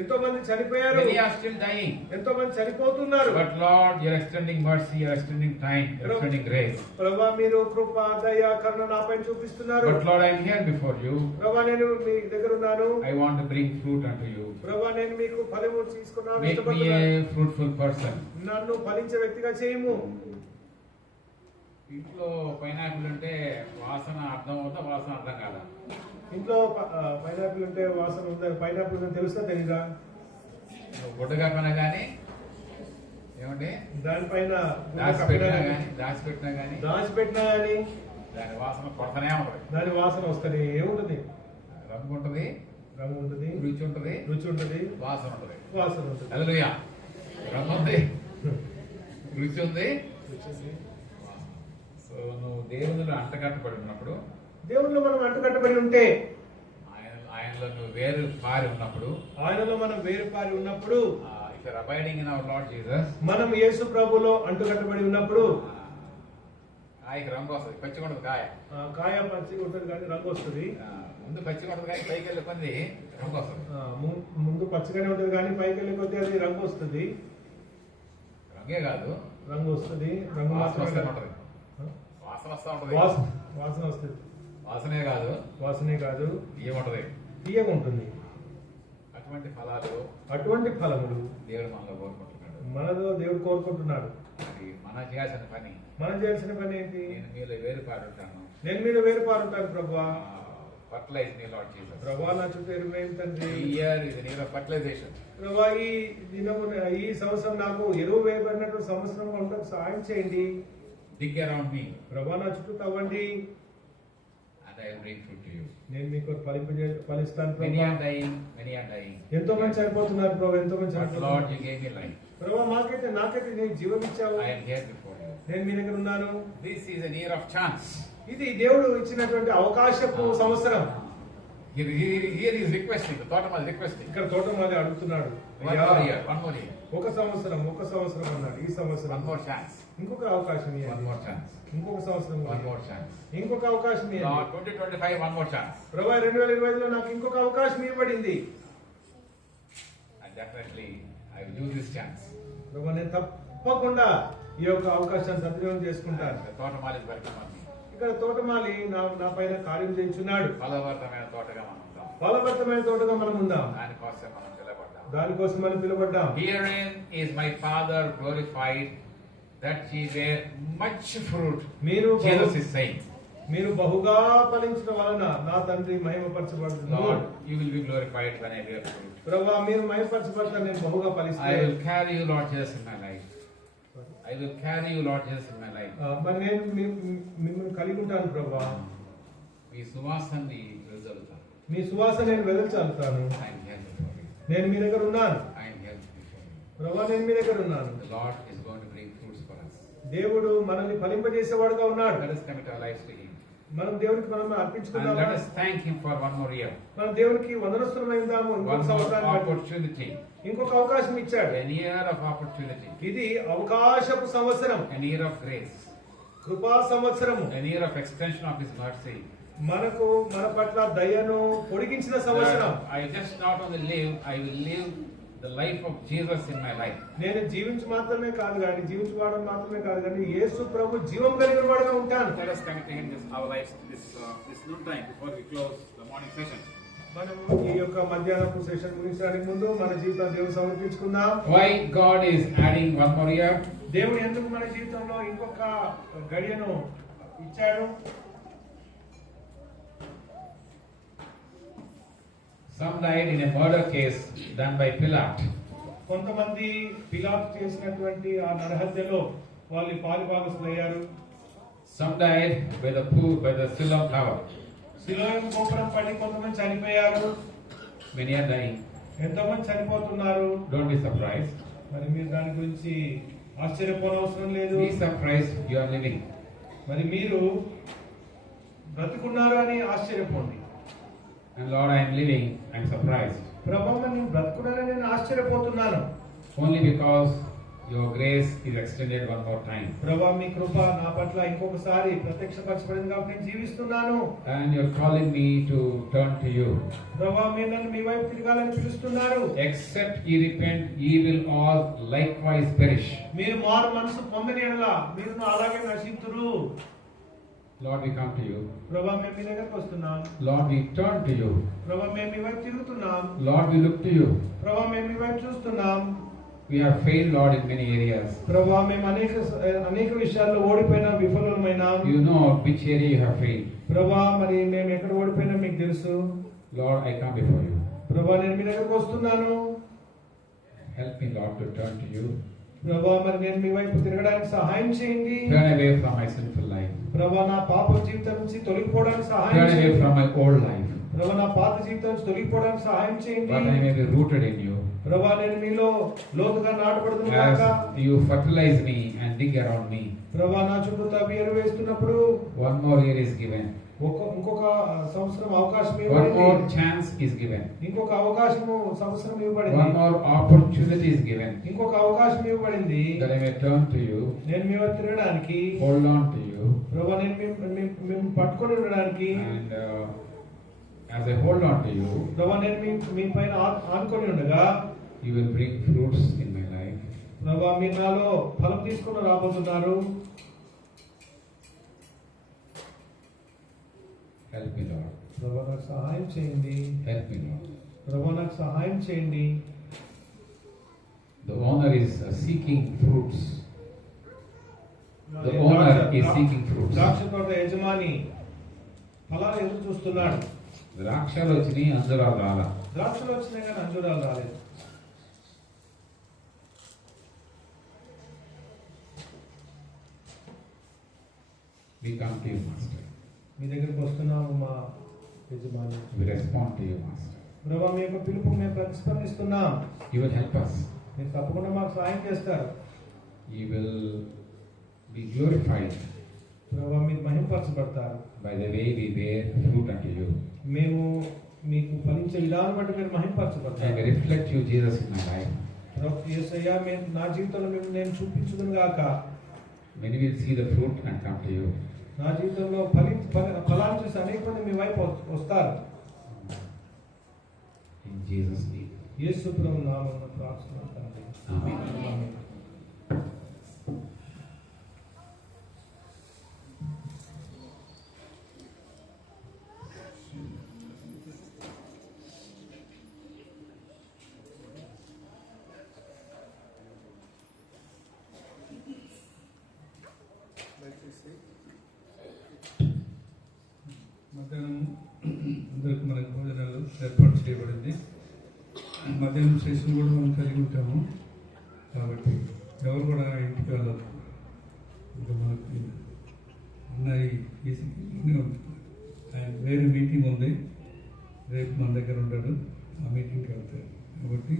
ఎంతో మంది చనిపోయారు. Many are still dying. ఎంతో మంది చనిపోతున్నారు. But Lord, you're extending mercy, you're extending time, you're extending grace. ప్రభువా మీరు కృప దయ కరుణ నాపై చూపిస్తున్నారు. But Lord, I'm here before you. ప్రభువా నేను మీ దగ్గర ఉన్నాను. I want to bring fruit unto you. ప్రభువా నేను మీకు ఫలము తీసుకున్నాను Make me ఇష్టపడుతున్నాను. a fruitful person. నన్ను ఫలించే వ్యక్తిగా చేయము. ఇంట్లో పైనాపిల్ ఉంటే వాసన అర్థం అవుతా, వాసన అర్థం కాదా? ఇంట్లో పైనాపిల్ ఉంటే వాసన ఉందా? పైనాపిల్ ఉందని తెలుసా తెలీదా? నువ్వు గుడ్డగా పైన కానీ ఏమంటే దానిపైన దాచిపెట్టినా కానీ దాచిపెట్టినా గానీ దాని వాసన కొడతనే ఉంటుంది. దాని వాసన వస్తుంది. ఏముంటుంది? రంగు ఉంటుంది, రంగు ఉంటుంది, రుచి ఉంటుంది, రుచి ఉంటుంది, వాసన ఉంటుంది. వాసన ఉంటుంది. హల్లెలూయా. రంగు ఉంది, రుచి ఉంది, సో నువ్వు దేవునిలో అంటగట్టబడి ఉన్నప్పుడు, దేవునిలో మనం అంటుకట్టబడి ఉంటే, ఆయనలో నువ్వు వేరు పారి ఉన్నప్పుడు, ఆయనలో మనం వేరుపారి ఉన్నప్పుడు, if you are abiding in our Lord Jesus, మనం యేసు ప్రభులో అంటుకట్టబడి ఉన్నప్పుడు కాయకి రంగు వస్తుంది. పచ్చిగా ఉంటుంది కాయ. కాయ పచ్చిగా ఉంటుంది కానీ రంగు వస్తుంది. ముందు పచ్చిగా ఉంటుంది కానీ పైకి వెళ్ళి కొంది రంగు వస్తుంది. ముందు పచ్చిగానే ఉంటుంది కానీ పైకి వెళ్ళే కొద్దీ అది రంగు వస్తుంది. రంగే కాదు, రంగు వస్తుంది. రంగు వాసన మాత్రమే వస్తూ కాదు. ఉంటుంది. వాసన వస్తూ ఉంటుంది. వాసన వస్తుంది. వాసనే కాదు, వాసనే కాదు, ఏముంటది, తీయగా ఉంటుంది. అటువంటి ఫలాలు, అటువంటి ఫలములు దేవుడు మనలో కోరుకుంటున్నాడు. మనలో దేవుడు కోరుకుంటున్నాడు. అది మనం చేయాల్సిన పని. మనం చేయాల్సిన పని ఏంటి? నేను మీలో వేరుపాడుంటాను. నేను మీరు వేరుపారుంటాను ప్రభువా. Fertilise me Lord Jesus. ప్రభువా నా చుట్టూ ఎరువేం తండ్రి. ఈ year is the year of fertilisation. ప్రభువా ఈ దినము ఈ సంవత్సరం నాకు ఎరువు వేయబడినట్టు సంవత్సరం ఉండకు సహాయం చేయండి. Dig around me. ప్రభువా నా చుట్టూ తవ్వండి. And I will bring fruit to you. నేను మీకు ఫలిస్తాను Many ప్రభువా. are dying, many are dying. ఎంతో మంది చనిపోతున్నారు ప్రభు, ఎంతో మంది But Lord, చనిపోతున్నారు. you gave me life. ప్రభువా నాకైతే నీకు జీవం ఇచ్చావు. I am here before you. నేను మీ దగ్గర ఉన్నాను. This is an year of chance. ఇది దేవుడు ఇచ్చినటువంటి అవకాశపు సంవత్సరం. Here he is requesting. The thought is requesting. ఇక్కడ తోటమాలి అడుగుతున్నాడు. One more year. ఒక సంవత్సరం అన్నాడు. ఈ సంవత్సరం One more chance. ఇంకొక అవకాశం One ఇవ్వండి. more chance. ఇంకొక సంవత్సరం One more chance. ఇంకొక అవకాశం ఇవ్వండి. Lord, 2025, one more chance. ప్రభా 2025లో నాకు ఇంకొక అవకాశం ఇవ్వబడింది. And definitely, I will use this chance. ప్రభా నేను తప్పకుండా ఈ యొక్క అవకాశాన్ని సద్వినియోగం చేసుకుంటాను. The thought is working on me. ఇక్కడ తోటమాలి నా పైన కార్యం చేయించున్నాడు. ఫలవర్తమైన తోటగా మనం ఉంటాం. ఫలభరితమైన తోటగా మనం ఉందాం. దానికోసం మనం పిలవబడ్డాం. దానికోసం మనం పిలువబడ్డాం. Herein is my Father glorified, that ye bear much fruit. Jesus is saying. మీరు బహుగా ఫలించడం వలన నా తండ్రి మహిమపరచబడుతున్నాడు. Lord, you will be glorified when I bear fruit. ప్రభువా మీరు మహిమపరచబడతారు, నేను బహుగా I ఫలిస్తాను. will carry you, Lord Jesus, in my life. I will carry you, Lord Jesus, in my life. మరి నేను మిమ్మల్ని కలిగి ఉంటాను ప్రభువా. మీ సువాసనని వెదజల్లుతాను. మీ సువాసన నేను వెదజల్లుతాను. I am here before you. నేను మీ దగ్గర ఉన్నాను. I am here before you. ప్రభువా నేను మీ దగ్గర ఉన్నాను. The Lord is going to bring fruits for us. దేవుడు మనల్ని ఫలింపజేసేవాడుగా ఉన్నాడు. Let us commit our lives to Him. మనం దేవునికి మనం And అర్పించుకుందాం. let us thank Him for one more year. మనం దేవునికి వందనస్తులమై ఉందాము. ఇంకొక One more సంవత్సరాన్ని బట్టి. opportunity. ఇంకొక అవకాశం ఇచ్చాడు. An year of opportunity. ఇది అవకాశపు సంవత్సరం. An year of grace. కృపా సంవత్సరము. An year of extension of His mercy. మనకు మన పట్ల దయను పొడిగించిన సంవత్సరం. I just not only live, I will live the life of Jesus in my life. నేను జీవించడం మాత్రమే కాదు కానీ యేసు ప్రభు జీవం కలిగిన వాడుగా ఉంటాను. Let us commit to Him our lives this noontime before we close the morning session. మనం ఈ యొక్క మధ్యాహ్నపు సెషన్ ముగించడానికి ముందు మన జీవితాన్ని దేవుని సమర్పించుకుందాం. Why God is adding one more year? దేవుడు ఎందుకు మన జీవితంలో ఇంకొక గడియను ఇచ్చాడు? Some died in a murder case done by Pilate. కొంతమంది పిలాతు చేసినటువంటి ఆ నరహత్యలో వాళ్ళు పాలుభాగస్తులయ్యారు. Some died by the Siloam tower. Siloam గోపురం పడి కొంతమంది చనిపోయారు. Many are dying. ఎంతమంది చనిపోతున్నారు? Don't be surprised. మరి మీరు దాని గురించి ఆశ్చర్యపోనవసరం లేదు. Be surprised you are living. మరి మీరు బ్రతుకున్నారు అని ఆశ్చర్యపోండి. And Lord, I am living. I am surprised. ప్రభువా నేను బ్రతుకున్నానని నేను ఆశ్చర్యపోతున్నాను. Only because your grace is extended one more time. ప్రభువా మీ కృప నా పట్ల ఇంకొకసారి ప్రత్యక్షపరచబడింది కాబట్టి నేను జీవిస్తున్నాను. And you are calling me to turn to you. ప్రభువా మీరు నన్ను మీ వైపు తిరగాలని పిలుస్తున్నారు. Except ye repent, ye will all likewise perish. మీరు మారు మనసు పొందని యెడల మీరు అలాగే నశింతురు. Lord, we come to you. ప్రభువా మేము మీ దగ్గరికి వస్తున్నాం. Lord, we turn to you. ప్రభువా మేము మీ వైపు తిరుగుతున్నాం. Lord, we look to you. ప్రభువా మేము మీ వైపు చూస్తున్నాం. We have failed, Lord, in many areas. ప్రభువా మేము అనేక విషయాల్లో ఓడిపోయినా విఫలమైనా. You know which area you have failed. ప్రభువా మరి మేము ఎక్కడ ఓడిపోయినా మీకు తెలుసు. Lord, I come before you. ప్రభువా నేను మీ దగ్గరికి వస్తున్నాను. Help me, Lord, to turn to you. ప్రభువా మరి నేను మీ వైపు తిరగడానికి సహాయం చేయండి. Turn away from my sinful life. ప్రభువా నా పాప జీవితం నుంచి తొలగిపోవడానికి సహాయం Turn away చేయండి. from my old life. ప్రభువా నా పాత జీవితం నుంచి తొలగిపోవడానికి సహాయం చేయండి. But I may be rooted in you. ప్రభువా నేను మీలో లోతుగా నాటబడుతున్న గాక. As you fertilize me and dig around me, ప్రభువా నా చుట్టూ తవ్వి ఎరువేస్తున్నప్పుడు one more year is given. ఇంకొక సంవత్సరం అవకాశం One ఇవ్వబడింది. more chance is given. ఇంకొక అవకాశము సంవత్సరం One ఇవ్వబడింది. more opportunity is given. ఇంకొక అవకాశం ఇవ్వబడింది. That I may turn to you, నేను మీ వైపు తిరగడానికి. hold on to you, ప్రభువా నేను మేము పట్టుకొని ఉండడానికి. and as I hold on to you, ప్రభువా నేను మీ పైన ఆనుకొని ఉండగా you will bring fruits in my life. ప్రభువా మీరు నాలో ఫలం తీసుకుని రాబోతున్నారు. Help me, Lord. ప్రభువా నాకు సహాయం చేయండి. Help me, Lord. ప్రభువా నాకు సహాయం చేయండి. The owner is seeking fruits. The owner is seeking fruits. ద్రాక్ష తోట యజమాని ఫలాలు ఎదురు చూస్తున్నాడు. ద్రాక్షలు వచ్చినాయి, అంజూరాలు రాలా. ద్రాక్షలు వచ్చినాయి కానీ అంజూరాలు రాలేదు. We come to you, Master. మీ దగ్గరికి వస్తున్నాము మా యజమాని. We respond to you, Master. ప్రభువా మీ యొక్క పిలుపుకు మేము ప్రతిస్పందిస్తున్నాం. You will help us. మీరు తప్పకుండా మాకు సహాయం చేస్తారు. You will be glorified ప్రభువా మీరు మహిమపరచబడతారు. by the way we bear fruit unto you. మేము మీకు ఫలించే విధానం బట్టి మీరు I మహిమపరచబడతారు. may reflect you, Jesus, in my life. యేసయ్యా నా జీవితంలో మేము నేను చూపించుదును గాక. Many will see the fruit and come to you. నా జీవితంలో ఫలాలు చూసి అనేక మంది మీ వైపు వస్తారు. In Jesus' name. యేసు ప్రభువు నామమున ప్రార్థన తండ్రి. Amen. ఆమేన్. మధ్యాహ్నం అందరికి మనకు భోజనాలు ఏర్పాటు చేయబడింది. మధ్యాహ్నం సెషన్ కూడా మనం కలిగి ఉంటాము కాబట్టి ఎవరు కూడా ఇంటికి వెళ్ళదు. ఇంకా మనకి అన్నయ్య ఆయన వేరే మీటింగ్ ఉంది, రేపు మన దగ్గర ఉంటాడు, ఆ మీటింగ్కి వెళ్తాడు. కాబట్టి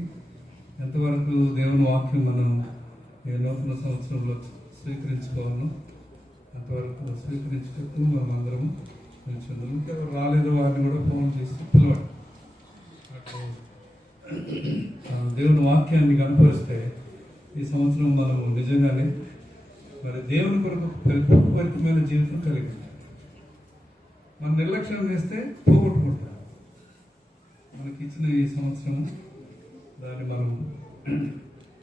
ఎంతవరకు దేవుని వాక్యం మనం ఈ నూతన సంవత్సరంలో స్వీకరించుకోవాలో అంతవరకు స్వీకరించుటకు మనం అందరం ఇంకెవరు రాలేదో వారిని కూడా ఫోన్ చేసి పిలవండి. అట్లా దేవుని వాక్యాన్ని కనపరిస్తే ఈ సంవత్సరం మనం నిజంగానే మరి దేవుని కొరకు పరిపూర్ణమైన జీవితం కలిగి మనం నిర్లక్ష్యం చేస్తే పోగొట్టుకుంటాం. మనకి ఇచ్చిన ఈ సంవత్సరం దాన్ని మనం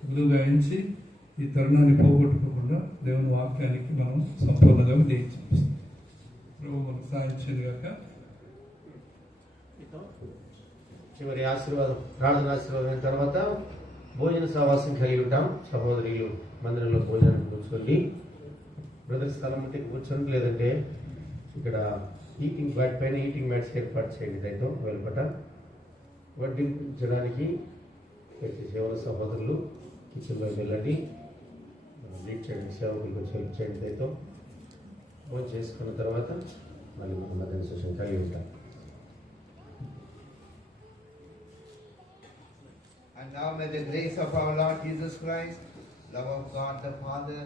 విలువగా ఎంచి ఈ తరుణాన్ని పోగొట్టుకోకుండా దేవుని వాక్యానికి మనం సంపూర్ణంగా విధేయించాం. ప్రభు మనకు సాయం చేయగాక. చివరి ఆశీర్వాదం, ప్రార్థన ఆశీర్వాదం అయిన తర్వాత భోజన సహవాసం కలిగి ఉంటాం. సహోదరులు మందిరంలో భోజనాన్ని కూర్చోండి. బ్రదర్ స్థలం ఉంటే కూర్చోండి, లేదంటే ఇక్కడ ఈటింగ్ మ్యాట్ పైన ఈటింగ్ మ్యాట్స్ ఏర్పాటు చేయండి. దయతో వెలుపట వడ్డించడానికి సేవల సహోదరులు కిచెన్లో వెళ్ళండి. లీడ్ చేయండి, సేవకులకు వచ్చి హెల్ప్ చేయండి. దయతో భోజనం చేసుకున్న తర్వాత మళ్ళీ మనం మధ్యాహ్న సెషన్ కలిగి ఉంటాం. And now may the grace of our Lord Jesus Christ, love of God the Father,